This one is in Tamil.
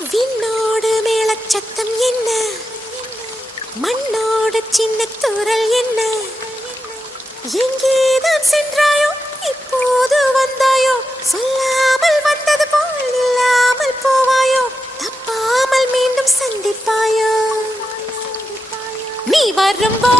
விண்ணோடு மேளச்சத்தம் என்ன, மண்ணோடு சின்ன தூரல் என்ன, எங்கேதான் சென்றாயோ இப்போது வந்தாயோ, சொல்லாமல் வந்தது போல் இல்லாமல் போவாயோ, தப்பாமல் மீண்டும் சந்திப்பாயோ, நீ வரும்போ